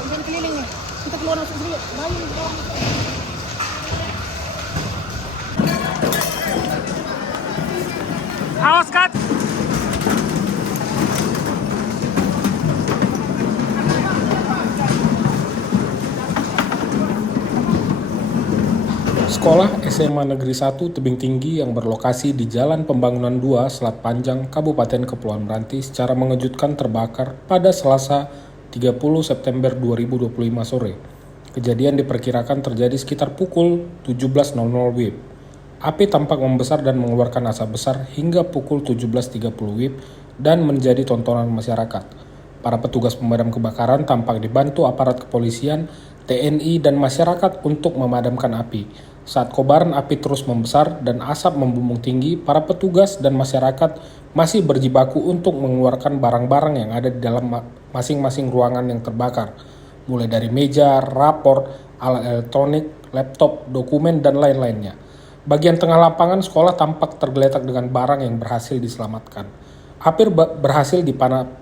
Jangan keliling nih. Kita keluar masuk dulu. Bayu keluar. Awas Kat. Sekolah SMA Negeri 1 Tebing Tinggi yang berlokasi di Jalan Pembangunan 2 Selat Panjang, Kabupaten Kepulauan Meranti secara mengejutkan terbakar pada Selasa 30 September 2025 sore. Kejadian diperkirakan terjadi sekitar pukul 17.00 WIB. Api tampak membesar dan mengeluarkan asap besar hingga pukul 17.30 WIB dan menjadi tontonan masyarakat. Para petugas pemadam kebakaran tampak dibantu aparat kepolisian, TNI, dan masyarakat untuk memadamkan api. Saat kobaran api terus membesar dan asap membumbung tinggi, para petugas dan masyarakat masih berjibaku untuk mengeluarkan barang-barang yang ada di dalam masing-masing ruangan yang terbakar, mulai dari meja, rapor, alat elektronik, laptop, dokumen, dan lain-lainnya. Bagian tengah lapangan sekolah tampak tergeletak dengan barang yang berhasil diselamatkan. Api berhasil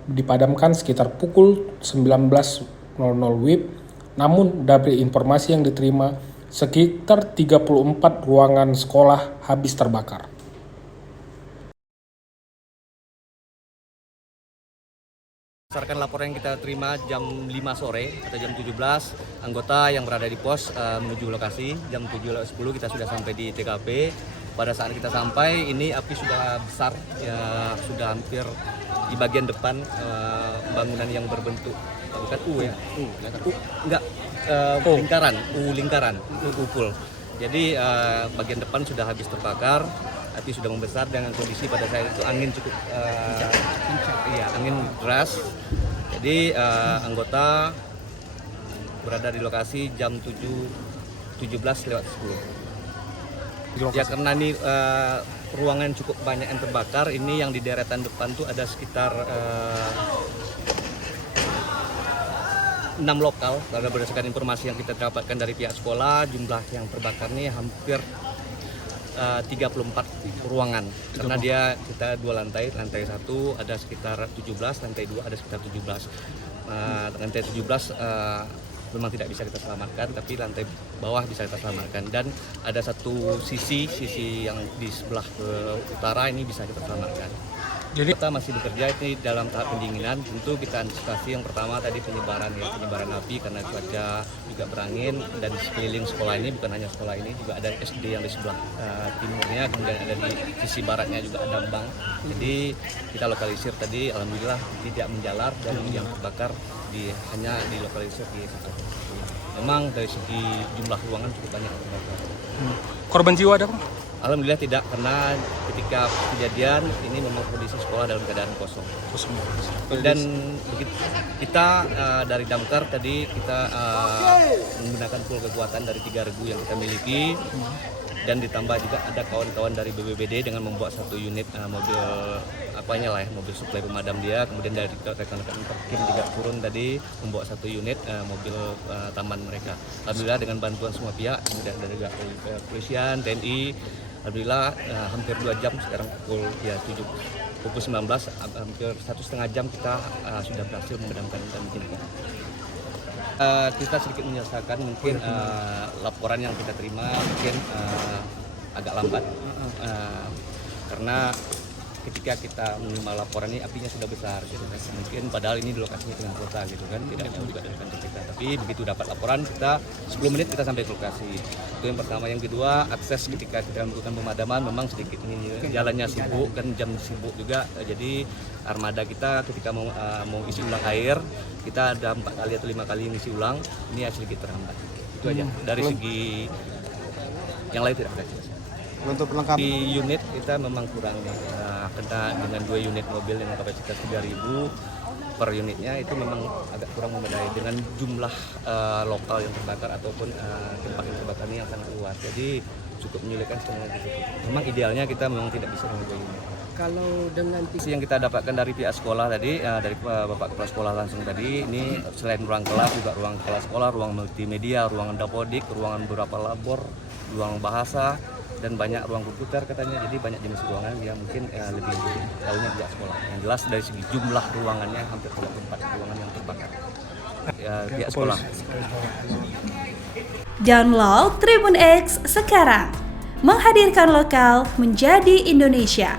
dipadamkan sekitar pukul 19.00 WIB, namun dari informasi yang diterima, sekitar 34 ruangan sekolah habis terbakar. Berdasarkan laporan yang kita terima jam 5 sore atau jam 17, anggota yang berada di pos menuju lokasi. Jam 7.10 kita sudah sampai di TKP. Pada saat kita sampai, ini api sudah besar, ya, sudah hampir di bagian depan bangunan yang berbentuk bukan U ya, enggak, lingkaran, upul. Jadi bagian depan sudah habis terbakar. Api sudah membesar dengan kondisi pada saat itu angin cukup angin deras. Jadi anggota berada di lokasi jam 17:10. Ya karena ini ruangan cukup banyak yang terbakar, ini yang di deretan depan tuh ada sekitar 6 lokal. Karena berdasarkan informasi yang kita dapatkan dari pihak sekolah, jumlah yang terbakar ini hampir 34 ruangan, karena kita 2 lantai 1 ada sekitar 17, lantai 2 ada sekitar 17. Lantai 17 memang tidak bisa kita selamatkan, tapi lantai bawah bisa kita selamatkan, dan ada satu sisi yang di sebelah ke utara ini bisa kita selamatkan. Jadi kita masih bekerja ini dalam tahap pendinginan. Tentu kita antisipasi yang pertama tadi penyebaran api karena cuaca juga berangin, dan di sekeliling sekolah ini bukan hanya sekolah ini, juga ada SD yang di sebelah timurnya, kemudian ada di sisi baratnya juga ada bank. Jadi kita lokalisir tadi, alhamdulillah tidak menjalar dan yang terbakar hanya dilokalisir di situ. Memang dari segi jumlah ruangan cukup banyak yang terbakar. Korban jiwa ada, Bang? Alhamdulillah tidak, karena ketika kejadian ini memang kondisi sekolah dalam keadaan kosong. Dan kita dari damkar tadi kita menggunakan full kekuatan dari 3 regu yang kita miliki, dan ditambah juga ada kawan-kawan dari BPBD dengan membuat satu unit mobil mobil suplai pemadam dia, kemudian dari rekan-rekan Perkim juga turun tadi membawa satu unit mobil taman mereka. Alhamdulillah dengan bantuan semua pihak, kemudian dari kepolisian, TNI, alhamdulillah hampir 2 jam sekarang pukul 19, hampir 1,5 jam kita sudah berhasil memadamkan dan menjinakkan. Kita sedikit menyelesaikan mungkin laporan yang kita terima mungkin agak lambat karena ketika kita menerima laporan ini apinya sudah besar gitu kan. Mungkin padahal ini di lokasinya tengah kota gitu kan, tidak jauh juga dari kantor kita. Tapi begitu dapat laporan, kita 10 menit kita sampai ke lokasi. Itu yang pertama. Yang kedua, akses ketika kita melakukan pemadaman memang sedikit ini jalannya sibuk kan, jam sibuk juga. Jadi armada kita ketika mau isi ulang air, kita ada 4 kali atau 5 kali ngisi ulang, ini sedikit terhambat. Itu aja. Dari segi yang lain tidak ada. Untuk pelengkap di unit kita memang kurang, karena dengan 2 unit mobil yang kapasitas 3.000 per unitnya itu memang agak kurang memadai dengan jumlah lokal yang terbakar ataupun tempat yang terbakar ini yang sangat luas. Jadi cukup menyulitkan semuanya di situ. Memang idealnya kita memang tidak bisa dengan 2 unit. Kalau dengan Yang kita dapatkan dari pihak sekolah tadi, dari Bapak Kepala Sekolah langsung tadi, ini selain ruang kelas juga ruang kelas sekolah, ruang multimedia, ruangan dapodik, ruangan beberapa labor, ruang bahasa, dan banyak ruang komputer katanya. Jadi banyak jenis ruangan yang mungkin lebih tahunya pihak sekolah. Yang jelas dari segi jumlah ruangannya hampir 34 ruangan yang terbakar. pihak sekolah. Download Tribun X sekarang, menghadirkan lokal menjadi Indonesia.